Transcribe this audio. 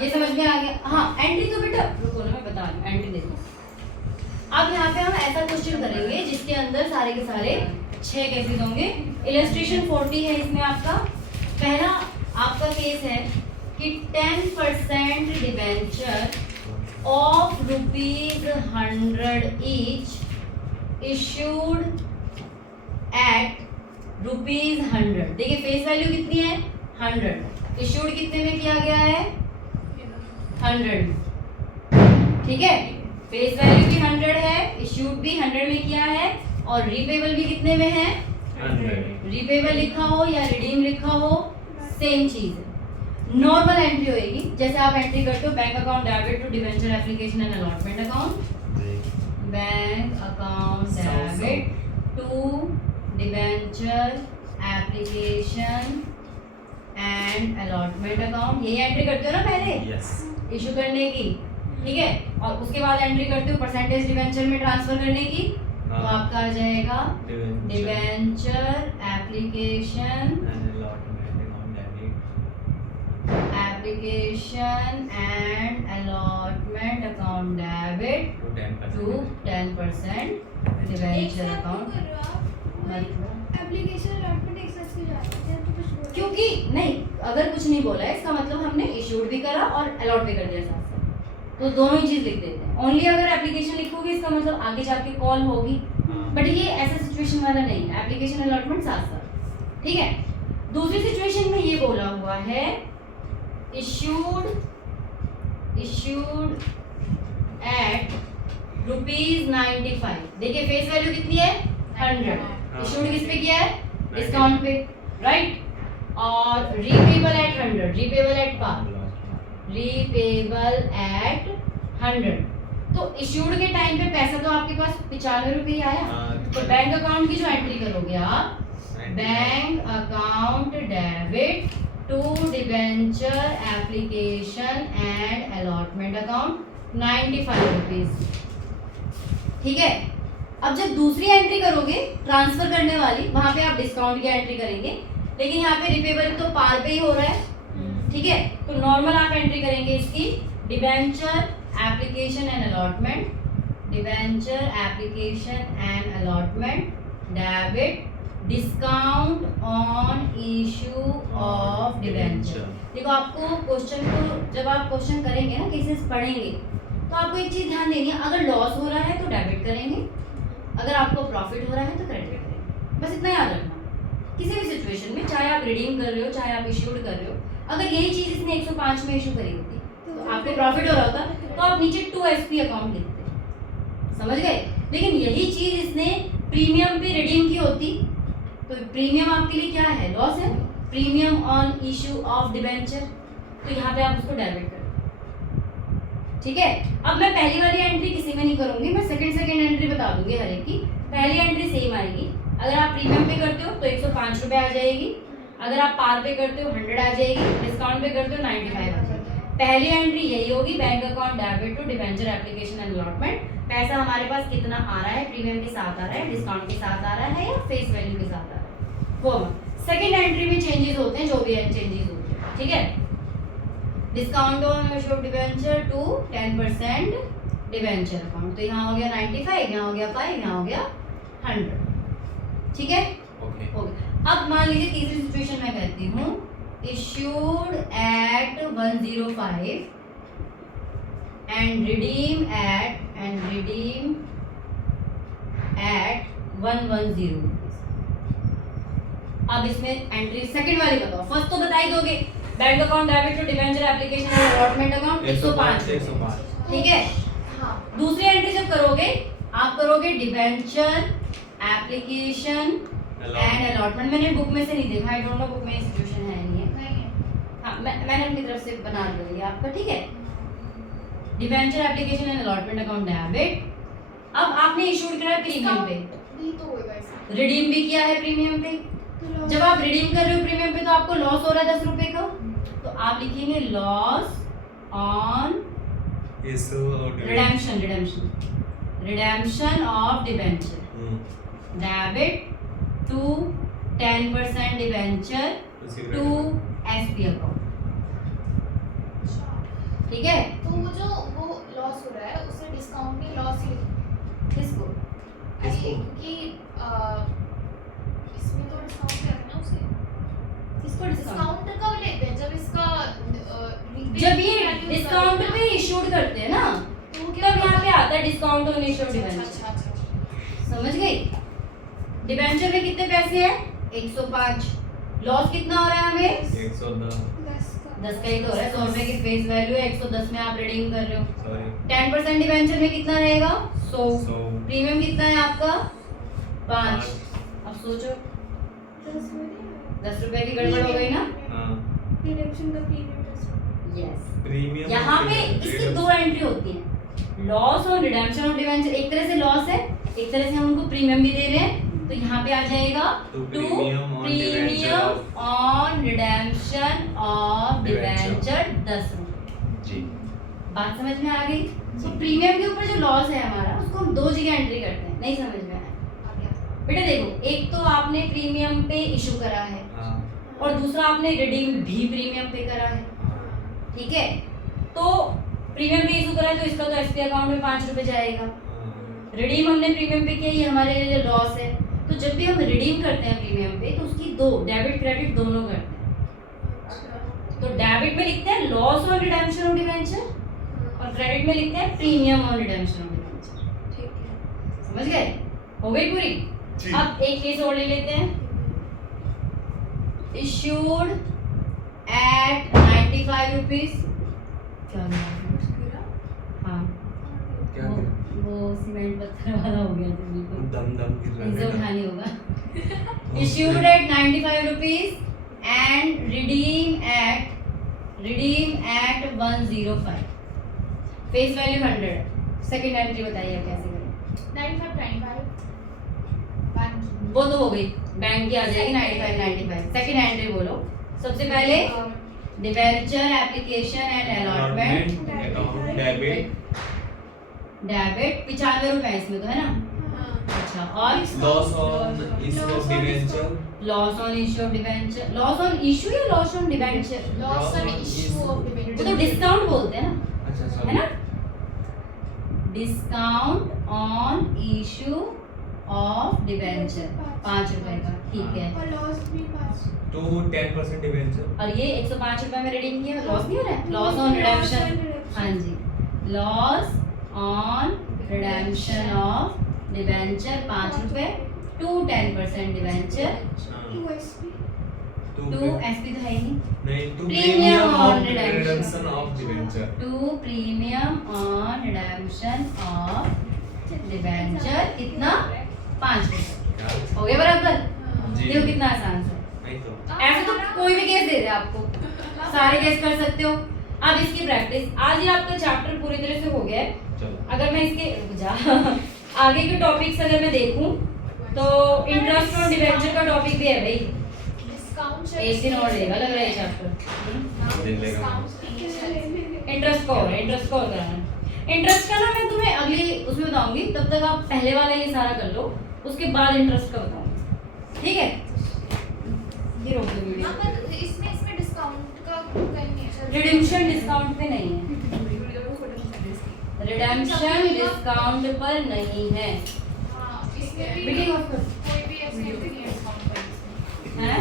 ये समझ में आ गया? हाँ एंट्री तो बेटा रुको ना, मैं बता रही हूँ, एंट्री देखो। अब यहाँ पे हम ऐसा क्वेश्चन करेंगे जिसके अंदर सारे के सारे 6 केसेस होंगे। इलस्ट्रेशन 40 है इसमें आपका। पहला आपका केस है कि 10% debenture of ₹100 each issued at ₹100। देखिए फेस वैल्यू कितनी है 100, इशूड कितने में किया गया है 100। ठीक है, फेस वैल्यू भी 100 है, इशूड भी 100 में किया है, और रीपेबल भी कितने में है 100। रीपेबल लिखा हो या रिडीम लिखा हो सेम चीज है। नॉर्मल एंट्री होगी जैसे आप एंट्री करते हो bank account debit to debenture application and allotment account, bank account debit to debenture application and allotment account, यही एंट्री करते हो ना पहले इशू करने की। ठीक है, और उसके बाद एंट्री करते हो परसेंटेज डिबेंचर में ट्रांसफर करने की, तो आपका आ जाएगा debenture application and allotment account debit to 10% debenture account. Application allotment एक साथ क्यों जाते हैं? तो कुछ बोलो। क्योंकि नहीं, अगर कुछ नहीं बोला है इसका मतलब हमने इशूड भी करा और अलॉट भी कर दिया साथ साथ, तो दोनों ही चीज लिख देते हैं। ओनली अगर एप्लीकेशन लिखोगे इसका मतलब आगे जाके कॉल होगी, बट ये ऐसा सिचुएशन वाला नहीं है, एप्लीकेशन अलॉटमेंट साथ साथ। ठीक है, दूसरी सिचुएशन में ये बोला हुआ है इशूड एट ₹95। देखिए फेस वैल्यू कितनी है 100, इशूड किस पे किया है डिस्काउंट पे, राइट। और repayable at 100, repayable at par, repayable at 100। तो इशूड के टाइम पे पैसा तो आपके पास 95 रुपये ही आया, तो बैंक अकाउंट की जो एंट्री करोगे आप, bank account debit to debenture application and allotment account 95 rupees. ठीक है, अब जब दूसरी एंट्री करोगे ट्रांसफर करने वाली, वहां पे आप डिस्काउंट की एंट्री करेंगे, लेकिन यहाँ पे रिपेबल तो पार पे ही हो रहा है। ठीक है, तो नॉर्मल आप एंट्री करेंगे इसकी debenture application and allotment, debenture application and allotment debit discount on issue of debenture. देखो आपको क्वेश्चन को जब आप क्वेश्चन करेंगे ना, केसेस पढ़ेंगे, तो आपको एक चीज ध्यान देनी है, अगर लॉस हो रहा है तो डेबिट करेंगे, अगर आपको प्रॉफिट हो रहा है तो क्रेडिट करेंगे। बस इतना याद रखना किसी भी सिचुएशन में, चाहे आप रिडीम कर रहे हो चाहे आप इश्यूड कर रहे हो। अगर यही चीज इसने 105 में इशू करी होती तो आपको प्रॉफिट हो रहा होता, तो आप नीचे 2SP अकाउंट लिखते, समझ गए। लेकिन यही चीज इसने प्रीमियम पे रिडीम की होती, तो प्रीमियम आपके लिए क्या है, लॉस है, premium on issue of debenture, तो यहाँ पे आप उसको डेबिट करो। ठीक है, अब मैं पहली वाली एंट्री किसी में नहीं करूंगी, मैं सेकंड एंट्री बता दूंगी हर एक की। पहली एंट्री सेम आएगी, अगर आप प्रीमियम पे करते हो तो 105 रुपये आ जाएगी, अगर आप पार पे करते हो 100 आ जाएगी, डिस्काउंट पे करते हो 95 आ जाएगी। पहली एंट्री यही होगी, bank account debit to debenture application and allotment. पैसा हमारे पास कितना आ रहा है, प्रीमियम के साथ आ रहा है, डिस्काउंट के साथ आ रहा है, या फेस वैल्यू के साथ आ रहा है। सेकेंड एंट्री में चेंजेस होते हैं, जो भी चेंजेस होते हैं। ठीक है, discount on issue of debenture to 10% debenture account, तो यहाँ हो गया 95, यहाँ हो गया 5, यहाँ हो गया 100। ठीक है, ओके। अब मान लीजिए तीसरी सिचुएशन मैं कहती हूँ issued at 105 and redeem at 110। अब इसमें एंट्री सेकंड वाली बताओ, फर्स्ट तो बता ही दोगे, bank account debit to debenture application and allotment account 105। ठीक है, दूसरी एंट्री जब करोगे आप करोगे डिबेंचर एप्लीकेशन एंड अलॉटमेंट। मैंने बुक में से नहीं देखा, आई डोंट नो बुक में सिचुएशन है नहीं है। हाँ, मैंने अपनी तरफ से बना दिया ये आपका। ठीक है, debenture application and allotment account debit. अब आपने इशूड करा है प्रीमियम पे, रिडीम भी किया है प्रीमियम पे। जब आप रिडीम कर रहे हो प्रीमियम पे तो आपको लॉस हो रहा है 10 रुपए का, तो आप लिखेंगे loss on redemption of debenture debit to 10% debenture to SP account. ठीक है, तो वो जो वो लॉस हो रहा है उसे डिस्काउंट नहीं लॉस ही किसको अरे क्योंकि इसमें तो डिस्काउंट है ना उसे किसको डिस्काउंट, डिस्काउंट कब लेते हैं जब इसका जब ये डिस्काउंट पे इशूड करते हैं ना, तब यहाँ पे आता है डिस्काउंट ऑन इशूड डिबेंचर। समझ गई? डिबेंचर में कितने पैसे हैं? 105। लॉस कितना हो रहा है हमें? 110 10 का ही तो हो रहा है। 100 रुपए की फेस वैल्यू है, 110 में आप रिडीम कर रहे हो। सॉरी 10% डिबेंचर में कितना रहेगा? 100। 100 प्रीमियम कितना है आपका? 5। अब सोचो 10 रुपए की गड़बड़ हो गई ना? हाँ रिडेम्पशन का पीरियड यस। प्रीमियम यहाँ पे इसकी 2 एंट्री होती है, लॉस और रिडेम्पशन ऑफ डिबेंचर। एक तरह से लॉस है, एक तरह से हम उनको प्रीमियम भी दे रहे हैं, तो यहाँ पे आ जाएगा To to premium on premium debenture on redemption of debenture 10 रुपए। जी बात समझ में आ गई? तो प्रीमियम के ऊपर जो लॉस है हमारा, उसको हम 2 जगह एंट्री करते हैं। नहीं समझ में आया? बेटा देखो, एक तो आपने प्रीमियम पे इशू करा है हाँ और दूसरा आपने रिडीम भी प्रीमियम पे करा है, ठीक है? तो प्रीमियम पे इशू करा है तो इसका तो एसपी अकाउंट में 5 रुपए जाएगा। रिडीम हमने प्रीमियम पे किया, ये हमारे लिए लॉस है। तो जब भी हम रिडीम करते हैं प्रीमियम पे, तो उसकी 2 डेबिट क्रेडिट दोनों करते हैं। तो डेबिट में लिखते हैं loss on redemption of debenture और क्रेडिट में लिखते हैं premium on redemption of debenture. समझ गए? हो गई पूरी? जी। अब एक केस और ले लेते हैं। Issued at 95 rupees. क्या हुआ? हाँ, क्या वो सीमेंट पत्थर वाला हो गया था बिल्कुल, दम गिर रहा इसे है उठानी होगा। Issued at 95 rupees and redeem at 105। Face value 100। Second entry बताइए आप कैसे करें? 95 वो तो हो गई, बैंक की आ जाएगी 95। सेकंड एंट्री बोलो। सबसे पहले debenture application and allotment account debit debit 95 रुपए इसमें तो है ना? अच्छा, और loss on issue of debenture loss on issue of debenture. Loss on issue या loss on debenture? Loss on issue of वो डिबेंचर तो डिस्काउंट बोलते हैं ना, अच्छा है सॉरी ना? Discount on issue of debenture 5 रुपए का, ठीक है। और लॉस भी 5 टू 10% डिबेंचर और ये 105 रुपए में रिडीम किया, लॉस नहीं हो रहा है? लॉस ऑन रिडेम्पशन, हाँ जी, loss on redemption of debenture 5 रुपए to 10% debenture USP to SP तो है ही नहीं, नहीं to Premium premium on on redemption. Redemption of debenture to premium on redemption of debenture कितना? 5 रुपए। हो गया बराबर? जी। देखो कितना आसान सा। नहीं तो ऐसे तो कोई भी केस दे दे आपको, सारे केस कर सकते हो। अब इसकी प्रैक्टिस, आज ये आपका चैप्टर पूरी तरह से हो गया है। चलो अगर मैं इसके रुक जा आगे के टॉपिक्स अगर मैं देखूं तो इंटरेस्ट ऑन डिबेंचर का टॉपिक भी है भाई, डिस्काउंट एक दिन और लेगा लग रहा है चैप्टर। दिन लेगा। इंटरेस्ट का और कराना। इंटरेस्ट का ना मैं तुम्हें अगली उसमें बताऊंगी, तब तक आप पहले वाला ये सारा कर लो, उसके बाद इंटरेस्ट का बताऊंगी, ठीक है? ये रोक दो वीडियो। इसमें डिस्काउंट का कहीं नहीं है। रिडेम्पशन डिस्काउंट पे नहीं है, रिडेम्पशन डिस्काउंट पर नहीं है। हाँ, इसमें भी मीटिंग ऑफ कर कोई भी ऐसे नहीं है डिस्काउंट पर। हैं?